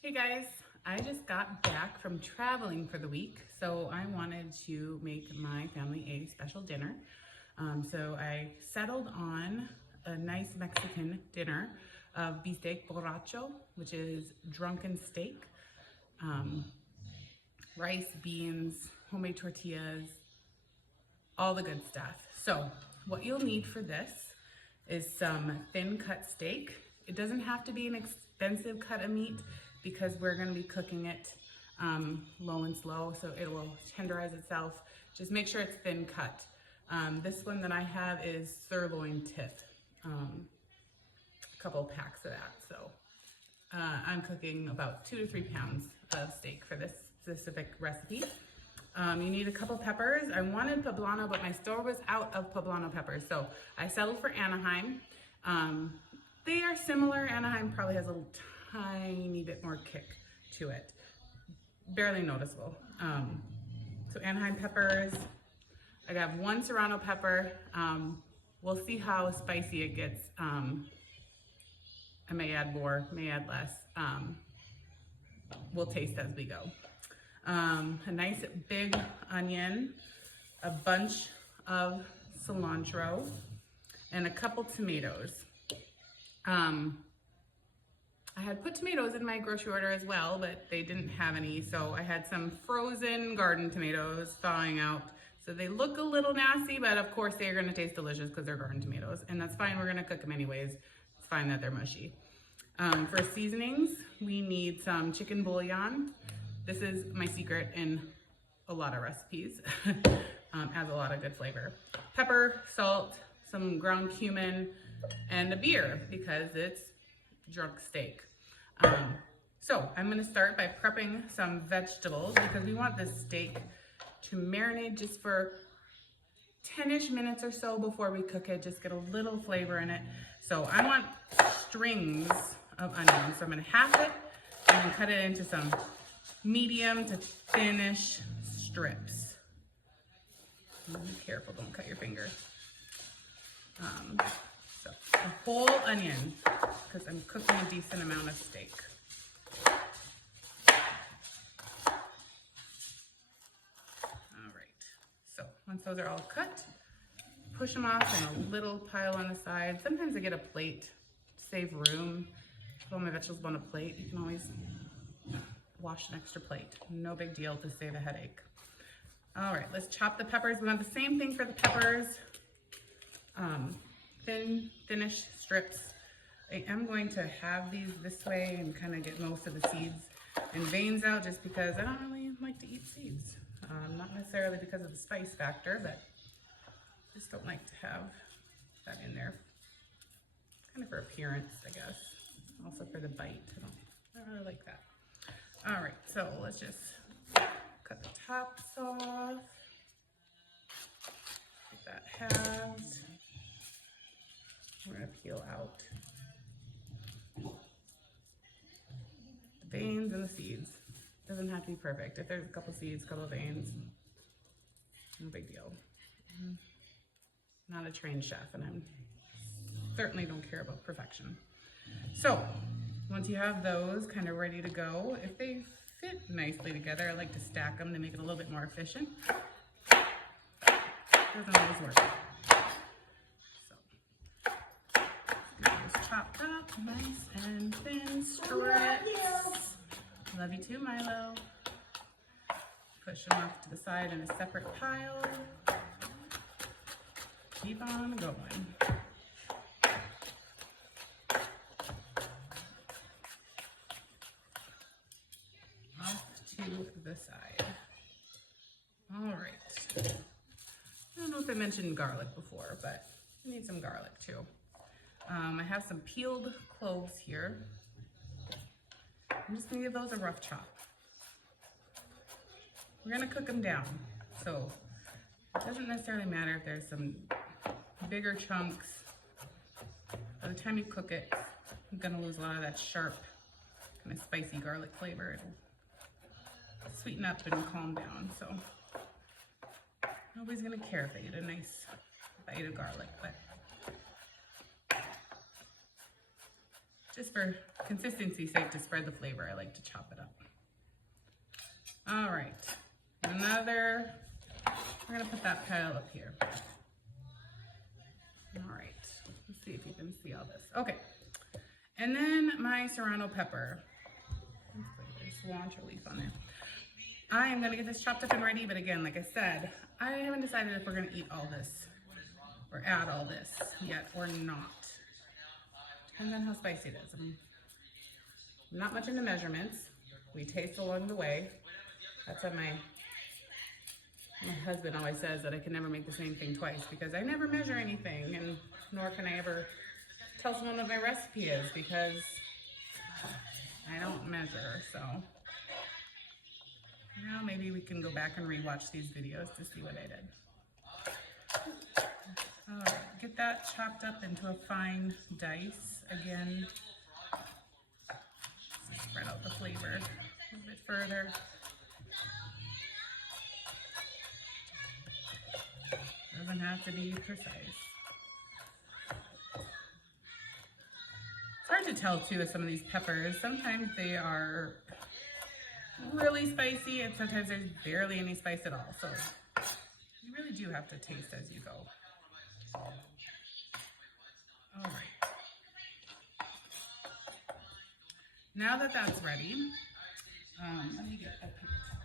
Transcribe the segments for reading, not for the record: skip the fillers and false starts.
Hey guys, I just got back from traveling for the week, so I wanted to make my family a special dinner. So I settled on a nice Mexican dinner of Bistec Borracho, which is drunken steak, rice, beans, homemade tortillas, all the good stuff. So what you'll need for this is some thin cut steak. It doesn't have to be an expensive cut of meat because we're gonna be cooking it low and slow, so it will tenderize itself. Just make sure it's thin cut. This one that I have is sirloin tip, a couple packs of that. So I'm cooking about 2 to 3 pounds of steak for this specific recipe. You need a couple peppers. I wanted pablano, but my store was out of pablano peppers, so I settled for Anaheim. They are similar. Anaheim probably has a tiny bit more kick to it, barely noticeable. So Anaheim peppers. I got 1 Serrano pepper. We'll see how spicy it gets. I may add more, may add less. We'll taste as we go. A nice big onion, a bunch of cilantro, and a couple tomatoes. I had put tomatoes in my grocery order as well, but they didn't have any, so I had some frozen garden tomatoes thawing out. So they look a little nasty, but of course they're gonna taste delicious because they're garden tomatoes, and that's fine, we're gonna cook them anyways. It's fine that they're mushy. For seasonings, we need some chicken bouillon. This is my secret in a lot of recipes. Adds a lot of good flavor. Pepper, salt, some ground cumin, and a beer because it's drunk steak. So I'm gonna start by prepping some vegetables because we want this steak to marinate just for 10-ish minutes or so before we cook it, just get a little flavor in it. So I want strings of onions. So I'm gonna half it and then cut it into some medium to thinnish strips. Be careful, don't cut your finger. So a whole onion, because I'm cooking a decent amount of steak. All right, so once those are all cut, push them off in a little pile on the side. Sometimes I get a plate to save room. Put all my vegetables on a plate. You can always wash an extra plate. No big deal to save a headache. All right, let's chop the peppers. We want the same thing for the peppers. Thinnish strips. I am going to have these this way and kind of get most of the seeds and veins out just because I don't really like to eat seeds. Not necessarily because of the spice factor, but I just don't like to have that in there. Kind of for appearance, I guess. Also for the bite. I don't really like that. All right, so let's just cut the tops off. Get that halved. We're gonna peel out the veins and the seeds. Doesn't have to be perfect. If there's a couple seeds, a couple veins, no big deal. Not a trained chef, and I certainly don't care about perfection. So once you have those kind of ready to go, if they fit nicely together, I like to stack them to make it a little bit more efficient. Doesn't always work. Chopped up, nice and thin strips. Love you too, Milo. Push them off to the side in a separate pile. Keep on going. Off to the side. All right. I don't know if I mentioned garlic before, but I need some garlic too. I have some peeled cloves here. I'm just gonna give those a rough chop. We're gonna cook them down. So it doesn't necessarily matter if there's some bigger chunks. By the time you cook it, you're gonna lose a lot of that sharp, kind of spicy garlic flavor. It'll sweeten up and calm down. So nobody's gonna care if they get a nice bite of garlic, but Just for consistency's sake, to spread the flavor, I like to chop it up. All right, we're gonna put that pile up here. All right, let's see if you can see all this. Okay, and then my Serrano pepper. There's cilantro leaf on there. I am gonna get this chopped up and ready, but again, like I said, I haven't decided if we're gonna eat all this or add all this yet or not. Depends on how spicy it is. I'm not much into measurements. We taste along the way. That's what my husband always says, that I can never make the same thing twice because I never measure anything, and nor can I ever tell someone what my recipe is because I don't measure. So now maybe we can go back and rewatch these videos to see what I did. All right, get that chopped up into a fine dice again. Spread out the flavor a little bit further. Doesn't have to be precise. It's hard to tell too with some of these peppers. Sometimes they are really spicy and sometimes there's barely any spice at all. So you really do have to taste as you go. All right. Now that that's ready, let me get a paper towel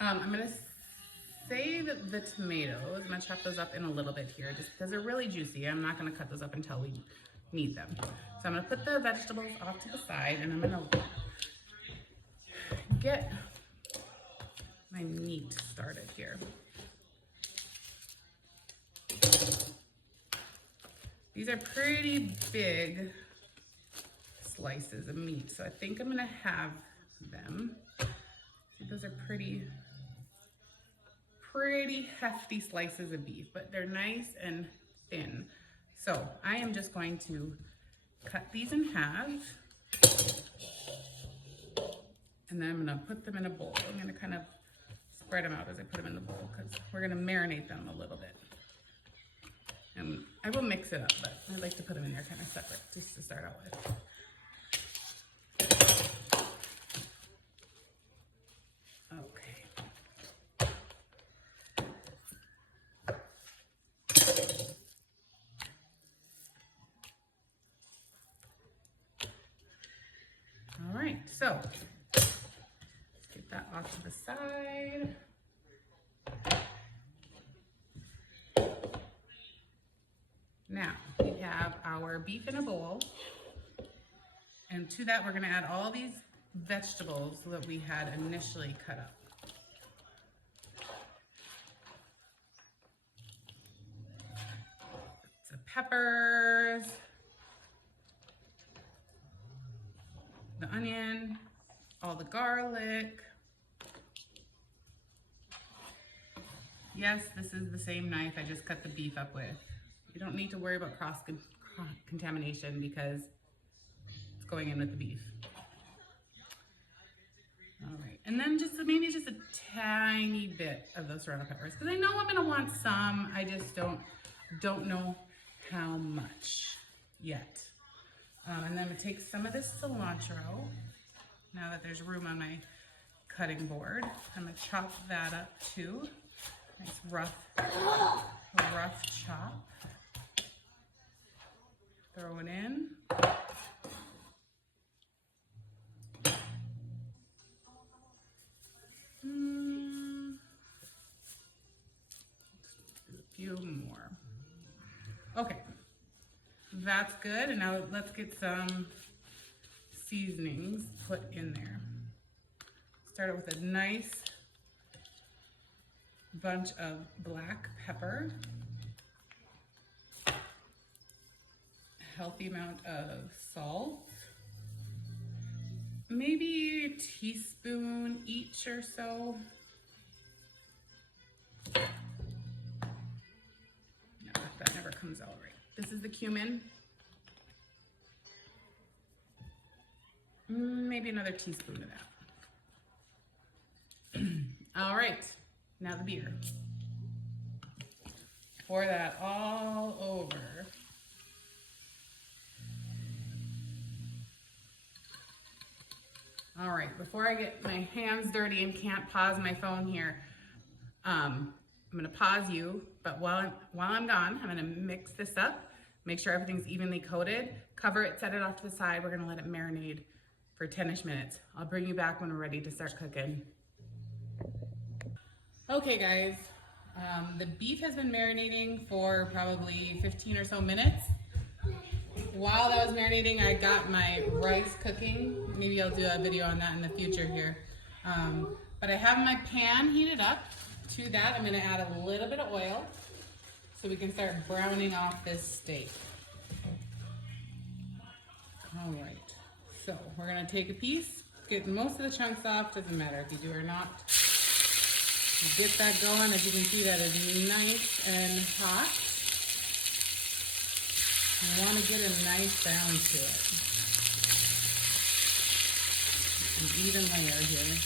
here. I'm gonna save the tomatoes. I'm gonna chop those up in a little bit here just because they're really juicy. I'm not gonna cut those up until we need them. So I'm gonna put the vegetables off to the side and I'm gonna get my meat started here. These are pretty big slices of meat, so I think I'm gonna have them. See, those are pretty hefty slices of beef, but they're nice and thin. So I am just going to cut these in half, and then I'm gonna put them in a bowl. I'm gonna kind of spread them out as I put them in the bowl because we're gonna marinate them a little bit. And I will mix it up, but I like to put them in there kind of separate just to start out with. Okay. All right, so let's get that off to the side. Now, we have our beef in a bowl, and to that we're gonna add all these vegetables that we had initially cut up. So peppers, the onion, all the garlic. Yes, this is the same knife I just cut the beef up with. You don't need to worry about cross-contamination because it's going in with the beef. All right, and then maybe just a tiny bit of those serrano peppers because I know I'm gonna want some. I just don't know how much yet. And then I'm gonna take some of this cilantro. Now that there's room on my cutting board, I'm gonna chop that up too. Nice rough chop. Throw it in. A few more. Okay, that's good. And now let's get some seasonings put in there. Start it with a nice bunch of black pepper. Healthy amount of salt, maybe a teaspoon each or so. No, that never comes out right. This is the cumin. Maybe another teaspoon of that. All right, now the beer. Pour that all over. All right, before I get my hands dirty and can't pause my phone here, I'm gonna pause you, but while I'm gone, I'm gonna mix this up, make sure everything's evenly coated, cover it, set it off to the side. We're gonna let it marinate for 10-ish minutes. I'll bring you back when we're ready to start cooking. Okay guys, the beef has been marinating for probably 15 or so minutes. While that was marinating, I got my rice cooking. Maybe I'll do a video on that in the future here. But I have my pan heated up. To that, I'm gonna add a little bit of oil so we can start browning off this steak. All right, so we're gonna take a piece, get most of the chunks off, doesn't matter if you do or not. Get that going. As you can see, that is nice and hot. You want to get a nice brown to it. An even layer here.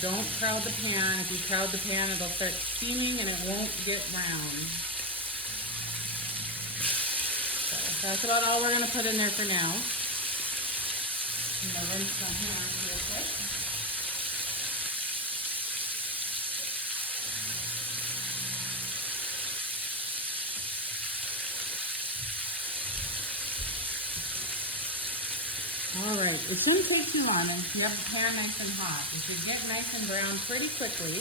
Don't crowd the pan. If you crowd the pan, it'll start steaming and it won't get brown. So that's about all we're going to put in there for now. I'm going to rinse my hands real quick. All right, it shouldn't take too long if you have the pan nice and hot. It should get nice and brown pretty quickly.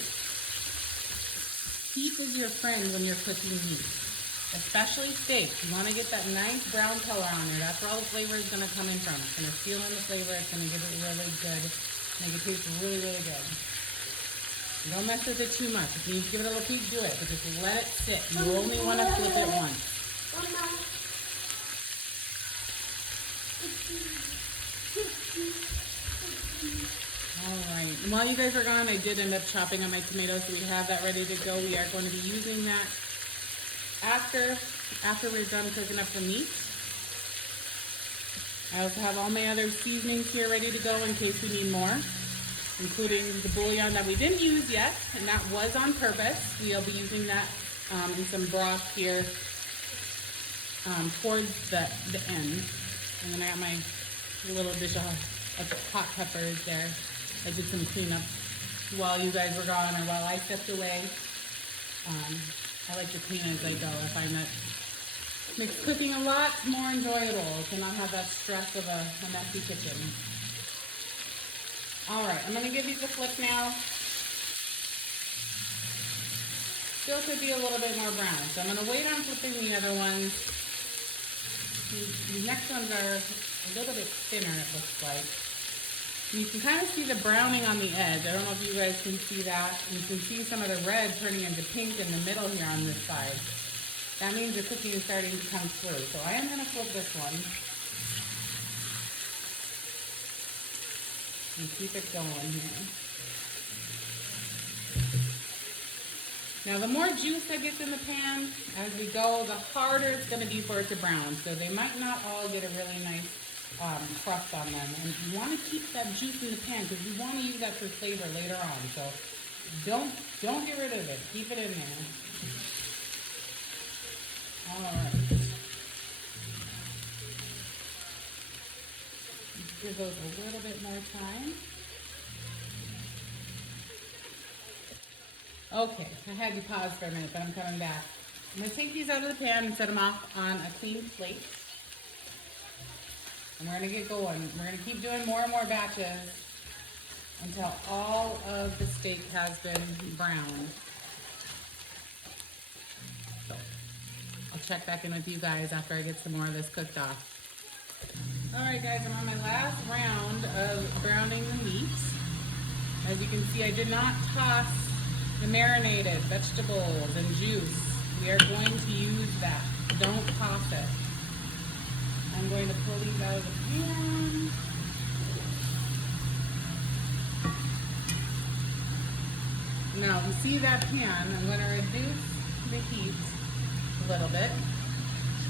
Heat is your friend when you're cooking meat, especially steak. You want to get that nice brown color on there. That's where all the flavor is going to come in from. It's going to seal in the flavor. It's going to give it really good, make it taste really, really good. Don't mess with it too much. If you need to give it a little heat, do it, but just let it sit. You only want to flip it once. Alright, and while you guys are gone, I did end up chopping up my tomatoes, so we have that ready to go. We are going to be using that after we're done cooking up the meat. I also have all my other seasonings here ready to go in case we need more, including the bouillon that we didn't use yet, and that was on purpose. We'll be using that in some broth here towards the end. And then I got my little dish of hot peppers there. I did some cleanup while you guys were gone or while I stepped away. I like to clean as I go. I find that makes cooking a lot more enjoyable to not have that stress of a messy kitchen. All right, I'm gonna give these a flip now. Still could be a little bit more brown, so I'm gonna wait on flipping the other ones. These next ones are a little bit thinner, it looks like. You can kind of see the browning on the edge. I don't know if you guys can see that. You can see some of the red turning into pink in the middle here on this side. That means the cooking is starting to come through. So I am going to flip this one and keep it going here. Now the more juice that gets in the pan as we go, the harder it's going to be for it to brown. So they might not all get a really nice crust on them. And you want to keep that juice in the pan because you want to use that for flavor later on. So don't get rid of it. Keep it in there. All right. Give those a little bit more time. Okay, I had you pause for a minute, but I'm coming back. I'm going to take these out of the pan and set them off on a clean plate. And we're going to get going. We're going to keep doing more and more batches until all of the steak has been browned. So I'll check back in with you guys after I get some more of this cooked off. All right, guys, I'm on my last round of browning the meat. As you can see, I did not toss the marinated vegetables and juice. We are going to use that. Don't toss it. I'm going to pull these out of the pan. Now, you see that pan, I'm going to reduce the heat a little bit.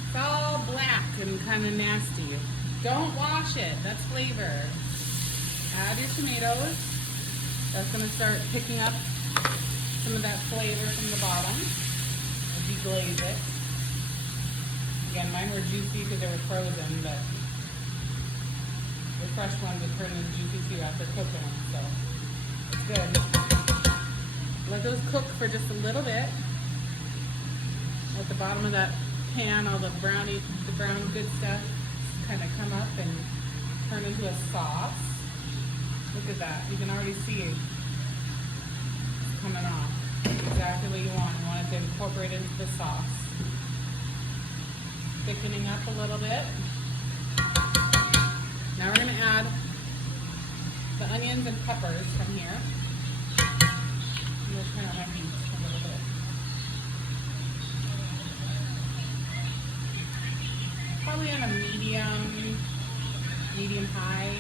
It's all black and kind of nasty. Don't wash it, that's flavor. Add your tomatoes. That's gonna start picking up some of that flavor from the bottom as you glaze it. Again, mine were juicy because they were frozen, but the fresh ones would turn into juicy too after cooking them, so it's good. Let those cook for just a little bit. At the bottom of that pan, all the brown good stuff kind of come up and turn into a sauce. Look at that. You can already see it coming off. Exactly what you want. You want it to incorporate into the sauce. Thickening up a little bit. Now we're going to add the onions and peppers from here. I'm going to turn on my heat a little bit. Probably on a medium high.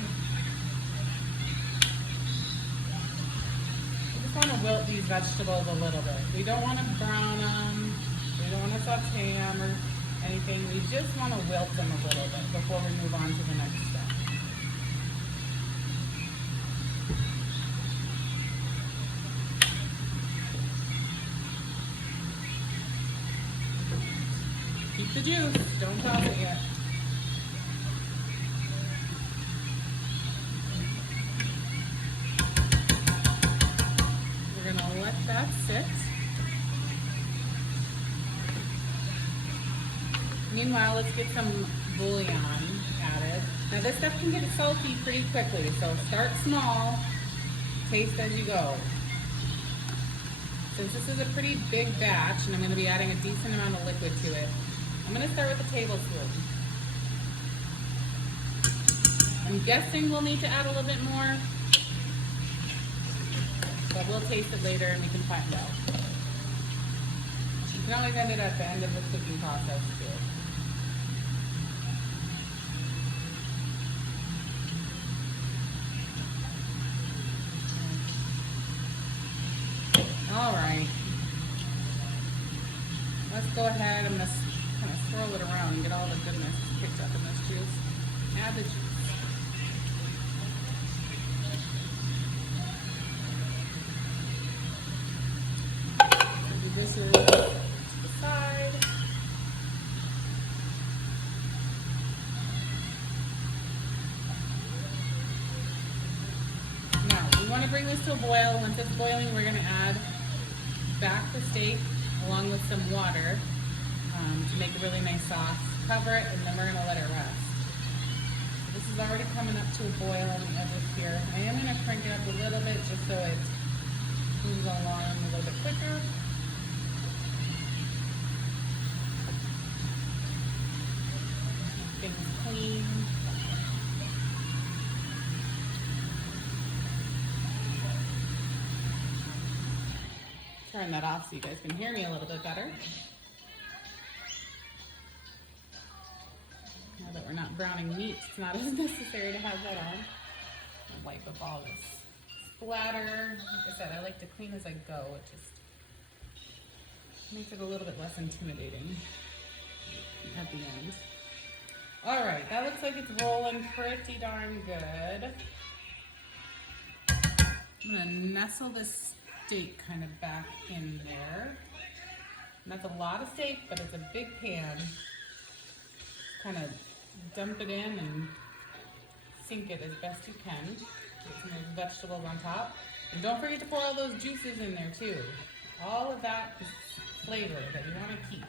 Want to wilt these vegetables a little bit. We don't want to brown them. We don't want to saute them or anything. We just want to wilt them a little bit before we move on to the next step. Keep the juice. Don't toss it yet. Let that sit. Meanwhile, let's get some bouillon added. Now this stuff can get salty pretty quickly, so start small, taste as you go. Since this is a pretty big batch and I'm going to be adding a decent amount of liquid to it, I'm going to start with a tablespoon. I'm guessing we'll need to add a little bit more, but we'll taste it later and we can find out. You can always end it at the end of the cooking process too. All right. Let's go ahead. I'm going to kind of swirl it around and get all the goodness picked up in this juice. Add the juice. This is to the side. Now, we want to bring this to a boil. Once it's boiling, we're going to add back the steak along with some water to make a really nice sauce. Cover it, and then we're going to let it rest. This is already coming up to a boil on the edges here. I am going to crank it up a little bit just so it moves along a little bit quicker. Things clean. Turn that off so you guys can hear me a little bit better. Now that we're not browning meat, it's not as necessary to have that on. I'll wipe up all this splatter. Like I said, I like to clean as I go. It just makes it a little bit less intimidating at the end. All right, that looks like it's rolling pretty darn good. I'm gonna nestle this steak kind of back in there. And that's a lot of steak, but it's a big pan. Kind of dump it in and sink it as best you can. Get some of those vegetables on top. And don't forget to pour all those juices in there too. All of that is flavor that you want to keep.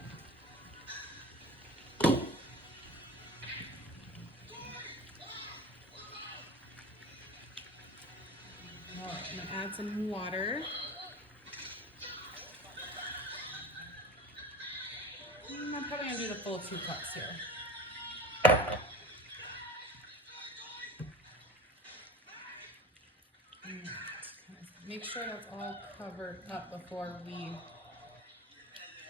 All right, I'm gonna add some water. I'm probably gonna do the full 2 cups here. Make sure that's all covered up before we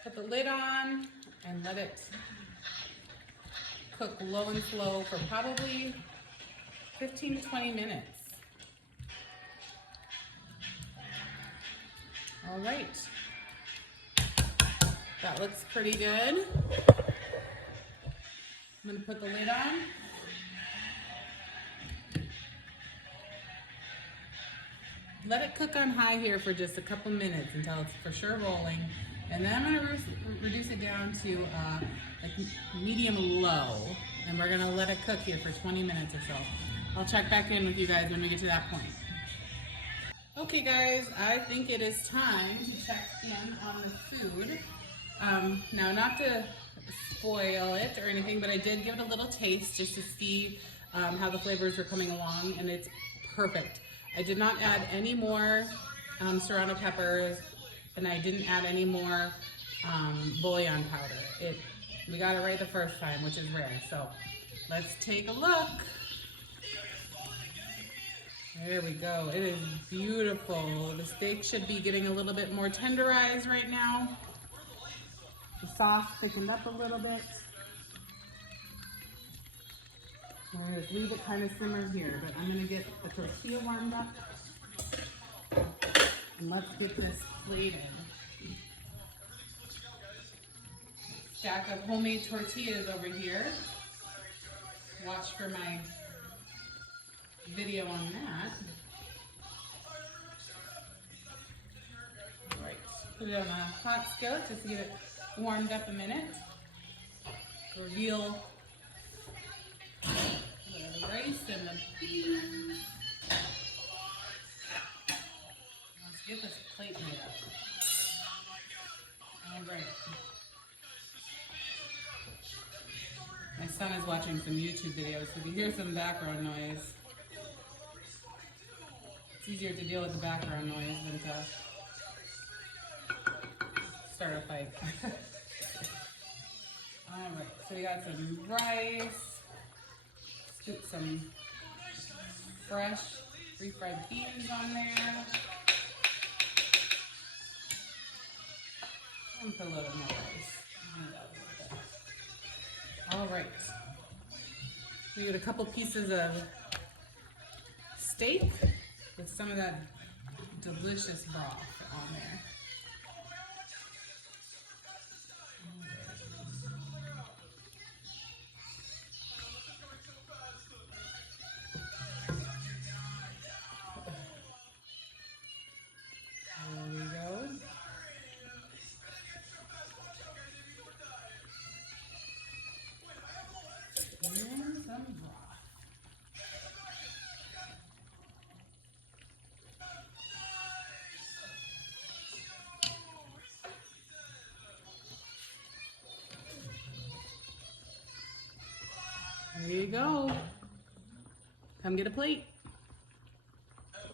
put the lid on and let it cook low and slow for probably 15 to 20 minutes. All right. That looks pretty good. I'm gonna put the lid on. let it cook on high here for just a couple minutes until it's for sure rolling. And then I'm gonna reduce it down to like medium low. And we're gonna let it cook here for 20 minutes or so. I'll check back in with you guys when we get to that point. Okay guys, I think it is time to check in on the food. Now, not to spoil it or anything, but I did give it a little taste just to see how the flavors are coming along, and it's perfect. I did not add any more Serrano peppers, and I didn't add any more bouillon powder. We got it right the first time, which is rare. So let's take a look. There we go. It is beautiful. The steak should be getting a little bit more tenderized right now. The sauce thickened up a little bit. We're going to leave it kind of simmer here, but I'm going to get the tortilla warmed up. And let's get this plated. Stack of homemade tortillas over here. Watch for my video on that. All right, put it on a hot skillet just to get it warmed up a minute. Reveal the rice and the beans. Let's get this plate made up. All right. My son is watching some YouTube videos, so if you hear some background noise, it's easier to deal with the background noise than to start a fight. Alright, so we got some rice, scoop some fresh refried beans on there, and put a little more rice. Alright, we got a couple pieces of steak with some of that delicious broth on there. There we go. And some broth. There you go. Come get a plate.